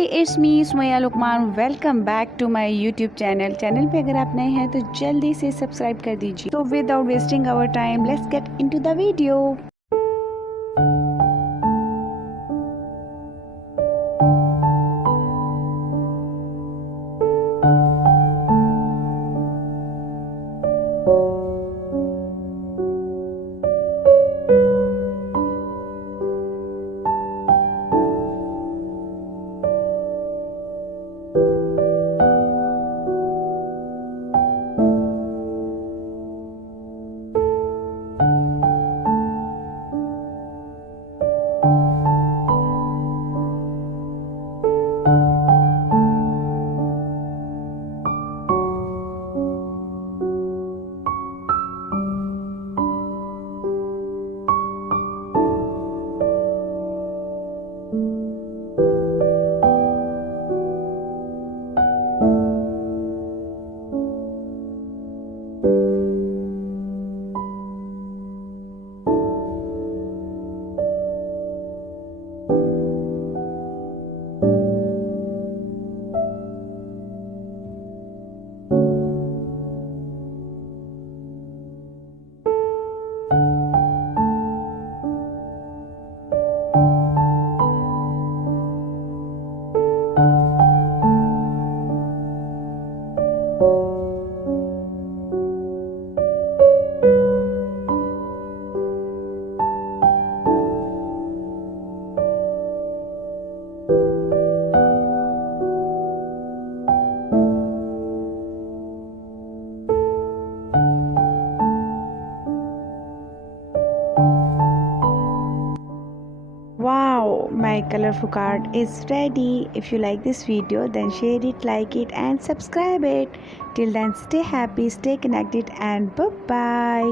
Hi it's me Sumaiya Luqman. Welcome back to my YouTube channel पे अगर आप नए हैं तो जल्दी से सब्सक्राइब कर दीजिए। तो without wasting our time let's get into the video. Wow, my colorful card is ready. If you like this video, then share it, like it and subscribe it. Till then, stay happy, stay connected and bye bye.